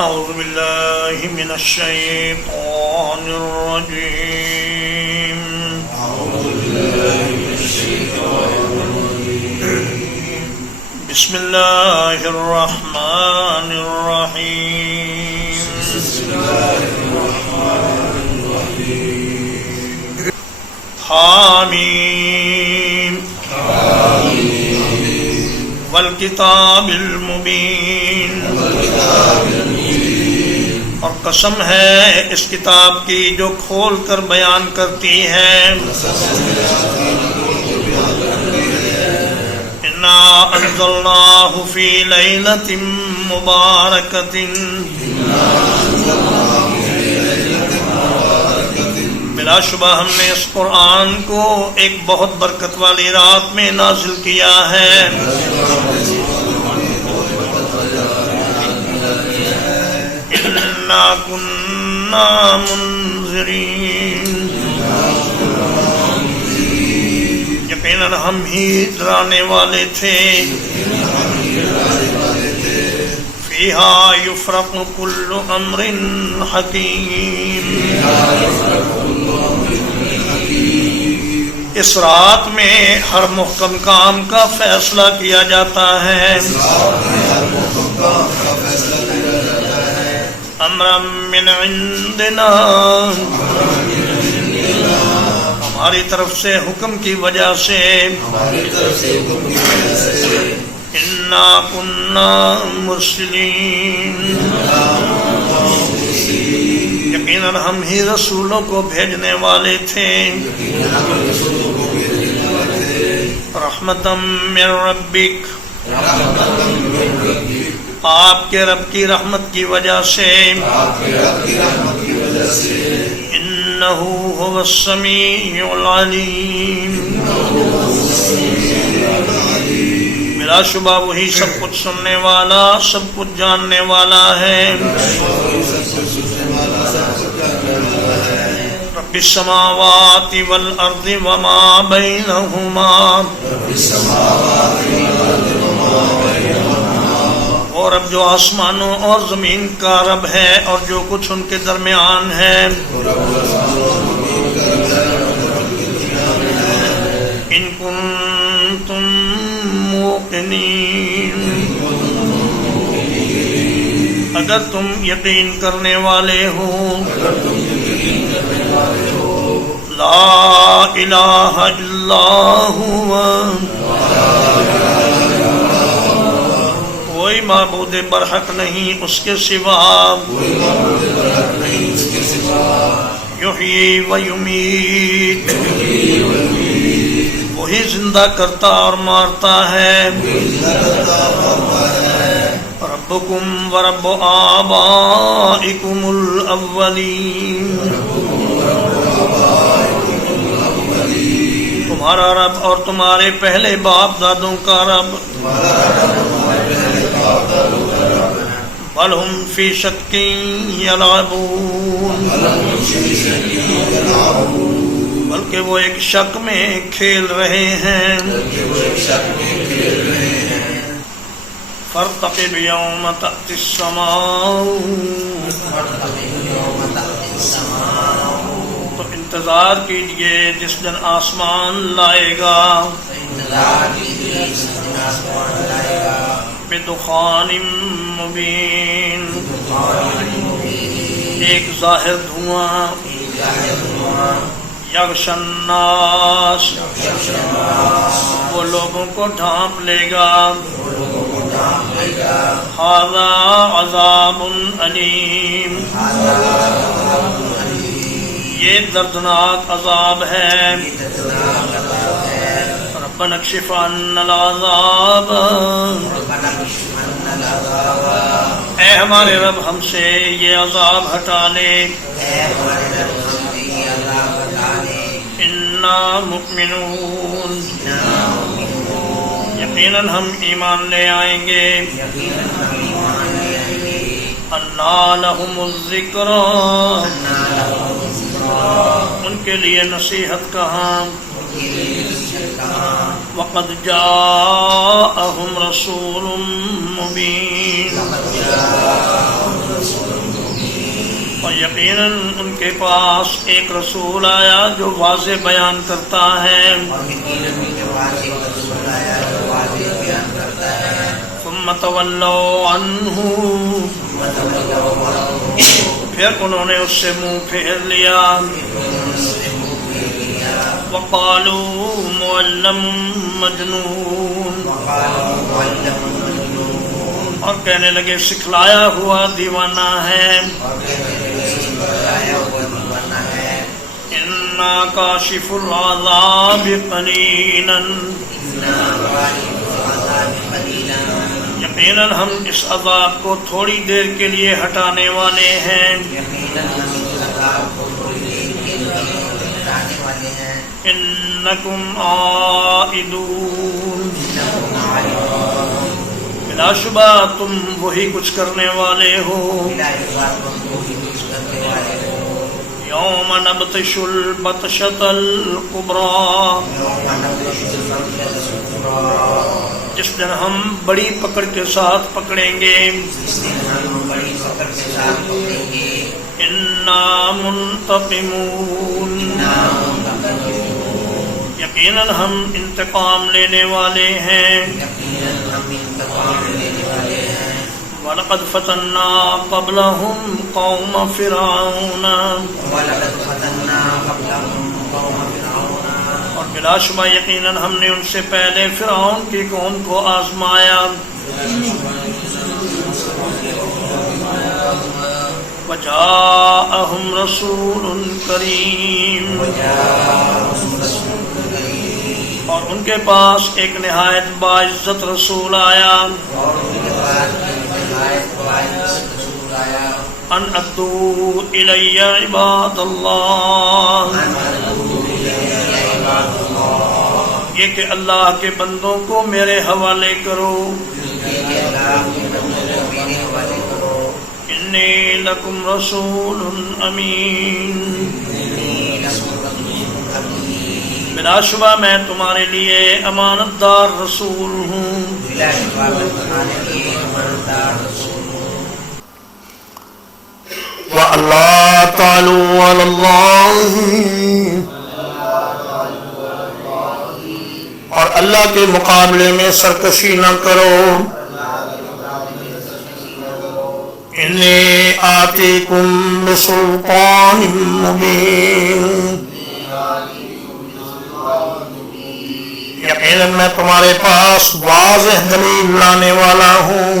أعوذ بالله من الشيطان الرجيم. بسم الله الرحمن الرحيم. حامیم والکتاب المبین. اور قسم ہے اس کتاب کی جو کھول کر بیان کرتی ہے. انا انزلناہ فی لیلۃ مبارکۃ. بلا شبہ ہم نے اس قرآن کو ایک بہت برکت والی رات میں نازل کیا ہے. اِنَّا كُنَّا مُنذِرِينَ. یقیناً ہم ہی ڈرانے والے تھے. فِيهَا يُفْرَقُ كُلُّ أَمْرٍ حَكِيمٍ. اس رات میں ہر محکم کام کا فیصلہ کیا جاتا ہے. امرا من عندنا. ہماری طرف سے حکم کی وجہ سے. انا کنا مرسلین. یقیناً ہم ہی رسولوں کو بھیجنے والے تھے. رحمتم من ربک. آپ کے رب کی رحمت کی وجہ سے. انہ هو السمیع العلیم. بلا شبہ وہی سب کچھ سننے والا سب کچھ جاننے والا ہے. رب السماوات والارض وما بینہما. اور رب جو آسمانوں اور زمین کا رب ہے اور جو کچھ ان کے درمیان ہے. ان کنتم موقنین. اگر تم یقین کرنے والے ہو. لا الہ الا هو. کوئی معبود برحق نہیں اس کے سوا. یحیی و یمیت. وہی زندہ کرتا اور مارتا ہے. ربکم و رب آبائکم الاولین. تمہارا رب اور تمہارے پہلے باپ دادوں کا رب. بل ہم فی شک یلعبون. بلکہ وہ ایک شک میں کھیل رہے ہیں. فارتقب یوم تأتی السماء. تو انتظار کیجئے جس دن آسمان لائے گا. بدخان مبین. ایک ظاہر دھواں. یغشی الناس. وہ لوگوں کو ڈھانپ لے گا. ھذا عذاب علیم. یہ دردناک عذاب ہے. ربنا اکشف عنا العذاب. اے ہمارے رب ہم سے یہ عذاب ہٹا لے. انا مؤمنون. یقیناً ہم ایمان لے آئیں گے. انا لہم الذکری. ان کے لیے نصیحت کہاں. وقد جاءهم رسول مبین. یقیناً ان کے پاس ایک رسول آیا جو واضح بیان کرتا ہے. ثم تولوا عنہ، پھر انہوں نے اس سے منہ پھیر لیا. وقالوا معلم مجنون، اور کہنے لگے سکھلایا ہوا دیوانہ ہے. انا کاشف العذاب قلیلا، یقیناً ہم اس عذاب کو تھوڑی دیر کے لیے ہٹانے والے ہیں. انکم عائدون، بلا شبہ تم وہی کچھ کرنے والے ہو. یوم نبطش البطشۃ الکبریٰ، جس دن ہم بڑی پکڑ کے ساتھ پکڑیں گے. انا منتقمون، یقیناً ہم انتقام لینے والے ہیں. وَلَقَدْ فَتَنَّا قَبْلَهُمْ قَوْمَ فِرْعَوْنَ، اور بلا شبہ یقیناً ہم نے ان سے پہلے فرعون کی قوم کو آزمایا. وَجَاءَهُمْ رَسُولٌ كَرِيمٌ، اور ان کے پاس ایک نہایت باعزت رسول آیا. ان ادعوا الی عباد اللہ، یہ کہ اللہ کے بندوں کو میرے حوالے کرو. انی لکم رسول امین، بلا شبہ میں تمہارے لیے امانت دار رسول ہوں. وَأَلَّا تَعْلُوا عَلَى اللَّهِ، اور اللہ کے مقابلے میں سرکشی نہ کرو. انی آتیکم بسلطان مبین، یقیناً میں تمہارے پاس واضح دلیل لانے والا ہوں.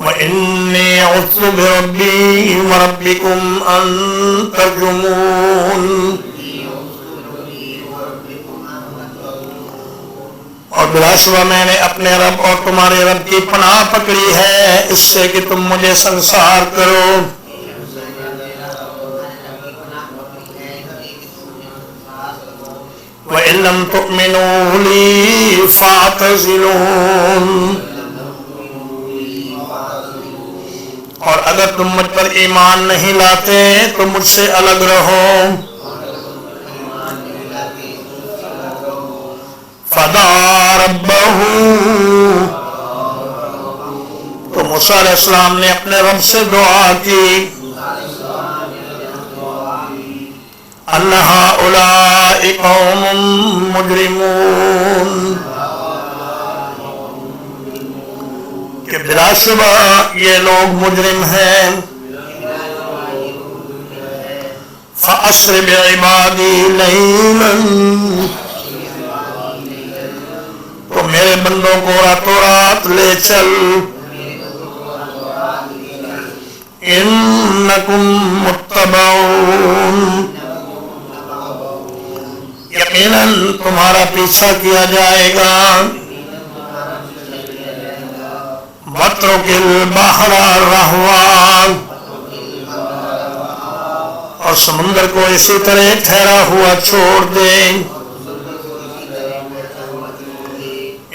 وَإِنِّي عُذْتُ بِرَبِّي وَرَبِّكُمْ أَن تَرْجُمُونِ، اور بلا شبہ میں نے اپنے رب اور تمہارے رب کی پناہ پکڑی ہے اس سے کہ تم مجھے سنسار کرو. وَإِن لَّمْ تُؤْمِنُوا لِي فَاعْتَزِلُونِ، اور اگر تم مجھ پر ایمان نہیں لاتے تو مجھ سے الگ رہو. فَدَعَا رَبَّهُ، تو موسیٰ علیہ السلام نے اپنے رب سے دعا کی. أَنَّ هَؤُلَاءِ قَوْمٌ مُجْرِمُونَ، کہ بلا شبہ یہ لوگ مجرم ہیں. فَأَسْرِ بِعِبَادِي لَيْلًا، تو میرے بندوں کو راتوں رات لے چل. إِنَّكُمْ مُتَّبَعُونَ، یقیناً تمہارا پیچھا کیا جائے گا. وَاتْرُكِ الْبَحْرَ رَهْوًا، اور سمندر کو اسی طرح ٹھہرا ہوا چھوڑ دیں.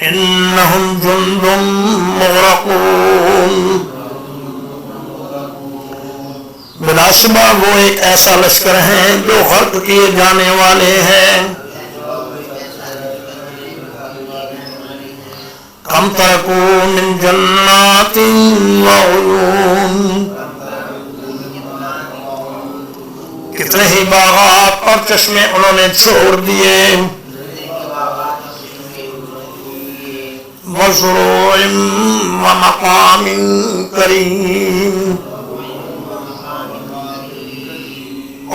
إِنَّهُمْ جُنْدٌ مُغْرَقُونَ، بلا شبہ وہ ایک ایسا لشکر ہیں جو غرق کیے جانے والے ہیں. کم ترکوا من جنات وعیون، اور چشمے انہوں نے چھوڑ دیے. وَزُرُوعٍ وَمَقَامٍ كَرِيمٍ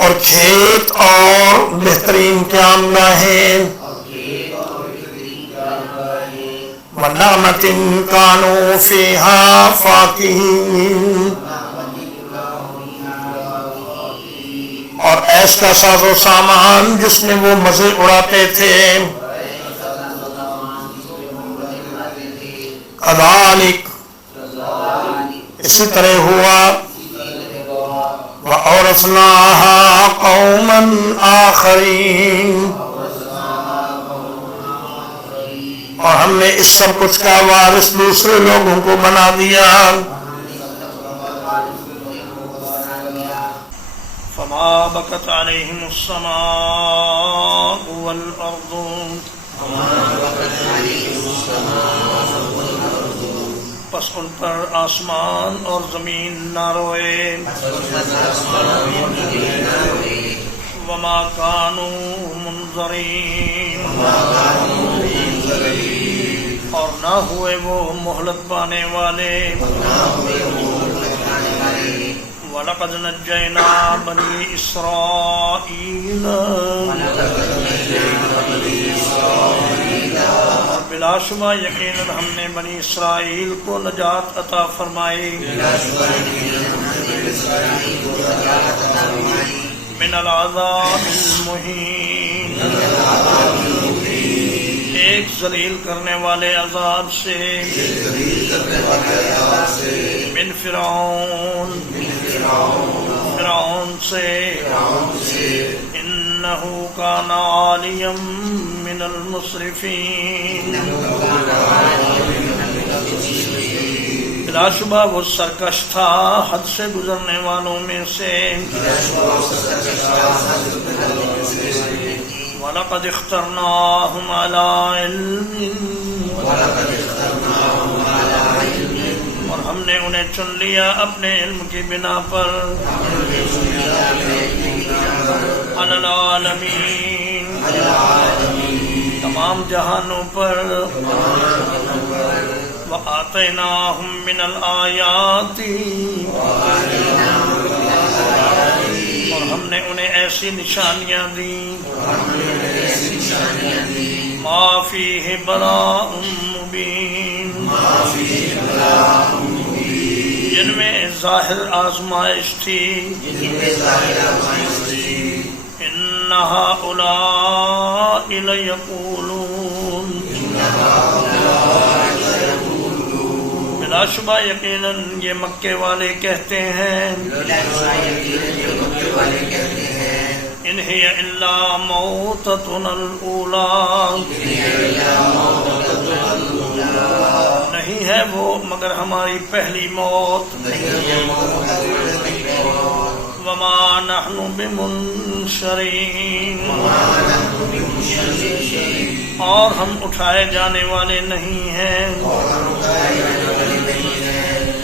اور کھیت اور بہترین قیام گاہیں. وَنَعْمَةٍ كَانُوا فِيهَا فَاكِهِينَ اور ایس کا ساز و سامان جس میں وہ مزے اڑاتے تھے. کذالک اسی طرح ہوا. وَأَوْرَثْنَاهَا قَوْمًا آخَرِينَ اور ہم نے اس سب کچھ کا وارث دوسرے لوگوں کو بنا دیا. فما بكت عليهم السماء والأرض پس ان پر آسمان اور زمین نہ روئے. وما كانوا منظرين اور نہ ہوئے وہ مہلت پانے والے. وَلَقَدْ نَجَّيْنَا بَنِي إِسْرَائِيلَ اور بلا شبہ یقیناً ہم نے بنی اسرائیل کو نجات عطا فرمائی. من العذاب المہین ایک ذلیل کرنے والے عذاب سے. من فرعون فرعون سے. انہو کان عالیا من المسرفین بلا شبہ وہ سرکش تھا حد سے گزرنے والوں میں سے. وَلَقَدْ اخْتَرْنَاهُمْ عَلَىٰ عِلْمٍ اور ہم نے انہیں چن لیا اپنے علم کی بنا پر. عَلَى الْعَالَمِينَ تمام جہانوں پر. وَآتَيْنَاهُمْ مِنَ الْآيَاتِ اور ہم نے انہیں ایسی نشانیاں دیں. مَا فِيهِ بَلَاءٌ مُبِينٌ جن میں ظاہر آزمائش تھی. إِنَّ هَٰؤُلَاءِ لَيَقُولُونَ بلا شبہ یقیناً یہ مکے والے کہتے ہیں. إِنْ هِيَ إِلَّا مَوْتَتُنَا الْأُولَىٰ نہیں ہے وہ مگر ہماری پہلی موت. وَمَا نَحْنُ بِمُنشَرِينَ اور ہم اٹھائے جانے والے نہیں ہیں.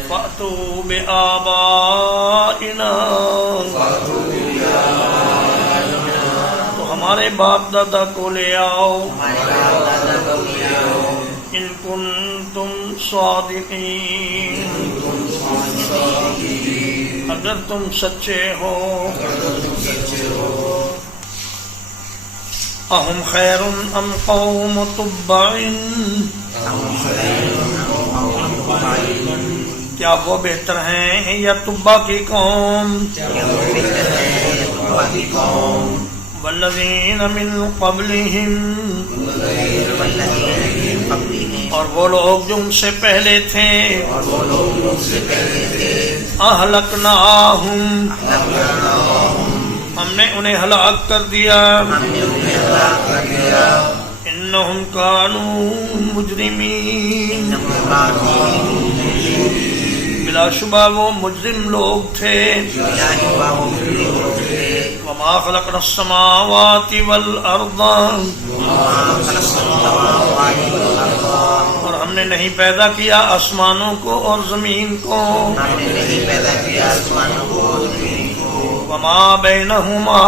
فَأْتُوا بِآبَائِنَا تو ہمارے باپ دادا کو لے آؤ. ان کنتم صادقین اگر تم سچے ہو. اہم خیر ام قوم تبع کیا وہ بہتر ہیں یا تبع کی قوم. والذین من قبلہم اور وہ لوگ جو ان سے پہلے تھے. اہلکناہم ہم نے انہیں ہلاک کر دیا. انہم کانوا مجرمین بلا شبہ وہ مجرم لوگ تھے. وما خلقنا السماوات والارض اور ہم نے نہیں پیدا کیا آسمانوں کو اور زمین کو. وما بینہما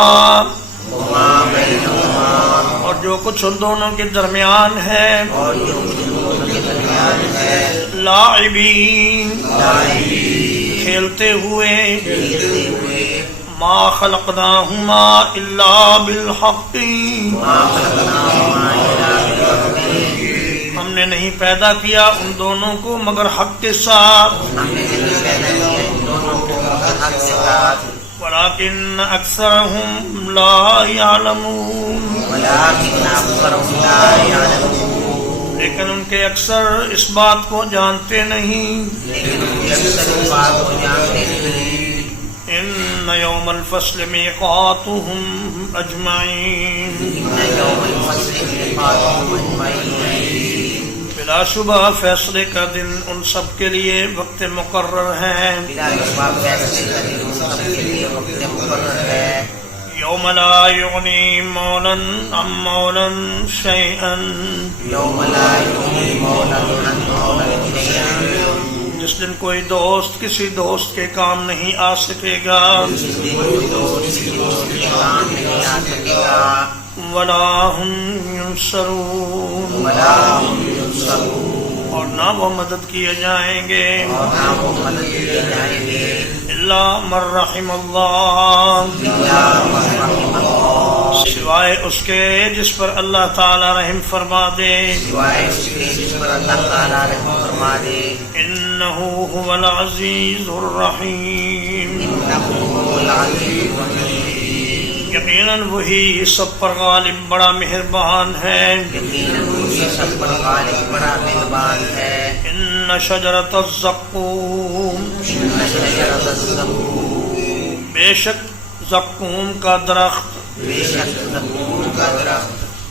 اور جو کچھ ان دونوں کے درمیان ہے لاعبین کھیلتے ہوئے ما خلقناہما الا بالحق ہم نے نہیں پیدا کیا ان دونوں کو مگر حق کے ساتھ ولیکن اکثرہم لا یعلمون لیکن ان کے اکثر اس بات کو جانتے نہیں ان یوم الفصل میقاتهم اجمعین بلا شبہ فیصلے کا دن ان سب کے لیے وقت مقرر ہے یوم لا یغنی مولا عن مولا شیئا جس دن کوئی دوست کسی دوست کے کام نہیں آ سکے گا ولا هم ینصرون اور نہ وہ مدد کیے جائیں گے الا من رحم اللہ سوائے اس کے جس پر اللہ تعالی رحم فرما دے انہ هو العزیز الرحیم یقیناً وہی سب پر غالب بڑا مہربان ہے ان شجرۃ الزقوم بے شک زقوم کا درخت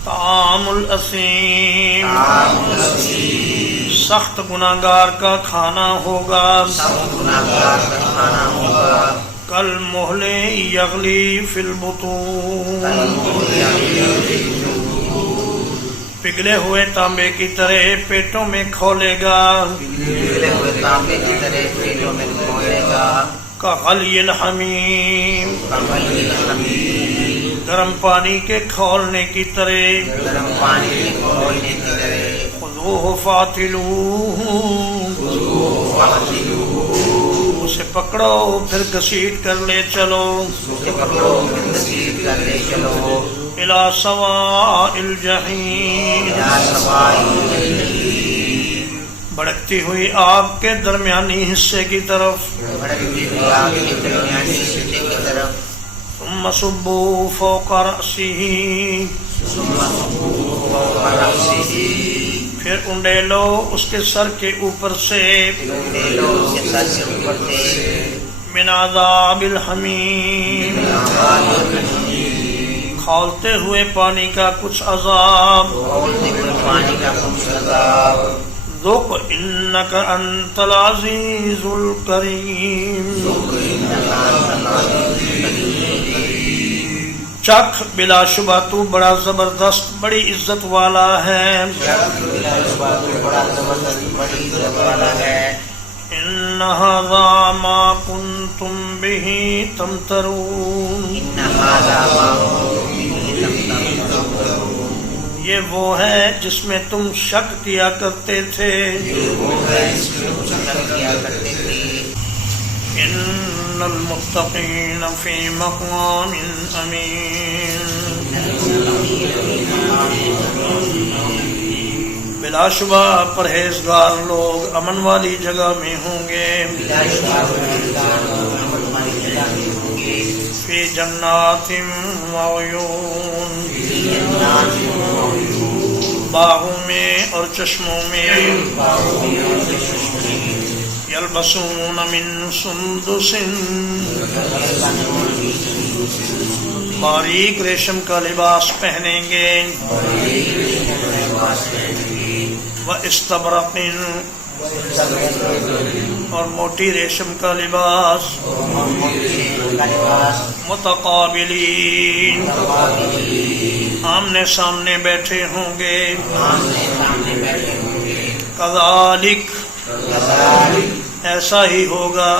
طعام الاثیم سخت گناہگار کا کھانا ہوگا کالمہل یغلی فی البطون پگھلے ہوئے تانبے کی طرح پیٹوں میں کھولے گا کغلی الحمیم گرم پانی کے کھولنے کی طرح خذوہ فاعتلوہ اسے پکڑو پھر گھسیٹ کر لے چلو الی سواء الجحیم بھڑکتی ہوئی آگ کے درمیانی حصے کی طرف ثم صبوا فوق رأسہ پھر انڈیلو اس کے سر کے اوپر سے من عذاب الحمیم کھولتے ہوئے پانی کا کچھ عذاب ذوق انک انت العزیز الکریم چکھ بلا شبہ تو بڑا زبردست بڑی عزت والا ہے ان ھذا ما کنتم بہ تمترون یہ وہ ہے جس میں تم شک کیا کرتے تھے ان المتقین فی مقام امین بلا شبہ پرہیزگار لوگ امن والی جگہ میں ہوں گے فی جنات وعیون باغوں میں اور چشموں میں یلبسون من سندس باریک ریشم کا لباس پہنیں گے واستبرق اور موٹی ریشم کا لباس متقابلین آمنے سامنے بیٹھے ہوں گے کذالک ایسا ہی ہوگا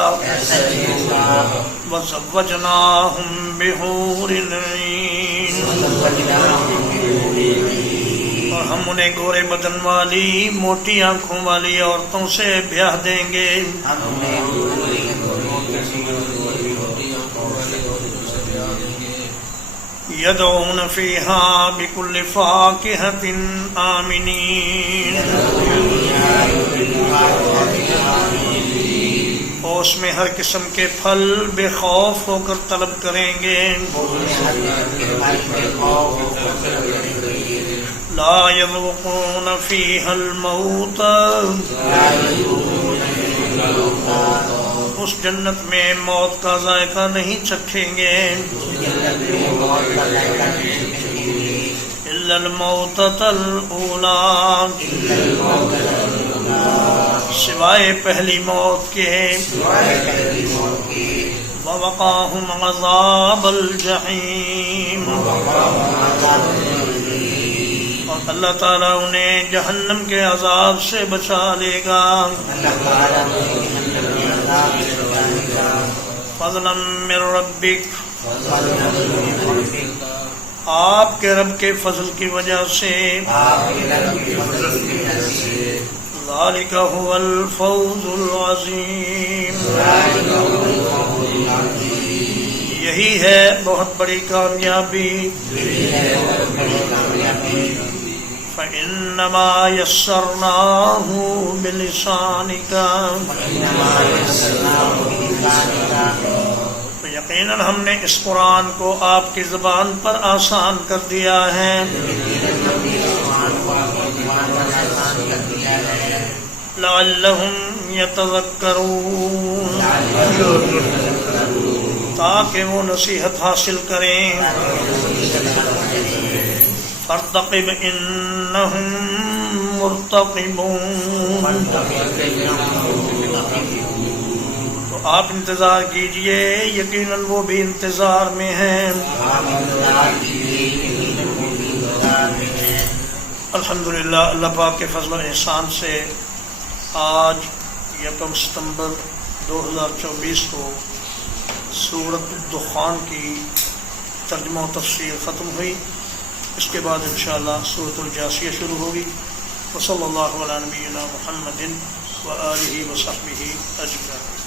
وزوجناہم بحور العین اور ہم انہیں گورے بدن والی موٹی آنکھوں والی عورتوں سے بیاہ دیں گے. یدعون فیہا بکل فاکہۃ آمنین. اور اس میں ہر قسم کے پھل بے خوف ہو کر طلب کریں گے. لا یذوقون فیہا الموت. اس جنت میں موت کا ذائقہ نہیں چکھیں گے. الا الموتۃ الاولی. سوائے پہلی موت کے. ووقاہم عذاب الجحیم. اور اللہ تعالیٰ انہیں جہنم کے عذاب سے بچا لے گا. فضلا من ربک. آپ کے رب کے فضل کی وجہ سے. ذالک هو الفوز العظیم. یہی ہے بہت بڑی کامیابی. فإنما یسرناہ بلسانک. تو یقیناً ہم نے اس قرآن کو آپ کی زبان پر آسان کر دیا ہے. لعلہم یتذکرون. تاکہ وہ نصیحت حاصل کریں. فارتقب انہم مرتقبون. تو آپ انتظار کیجئے، یقیناً وہ بھی انتظار میں ہیں. الحمدللہ اللہ پاک کے فضل و احسان سے آج 1 ستمبر 2024 کو سورۃ الدخان کی ترجمہ و تفسیر ختم ہوئی. اس کے بعد انشاءاللہ سورۃ الجاثیہ شروع ہوگی. وصلی اللہ علی نبینا محمد وآلہ وصحبہ اجمعین.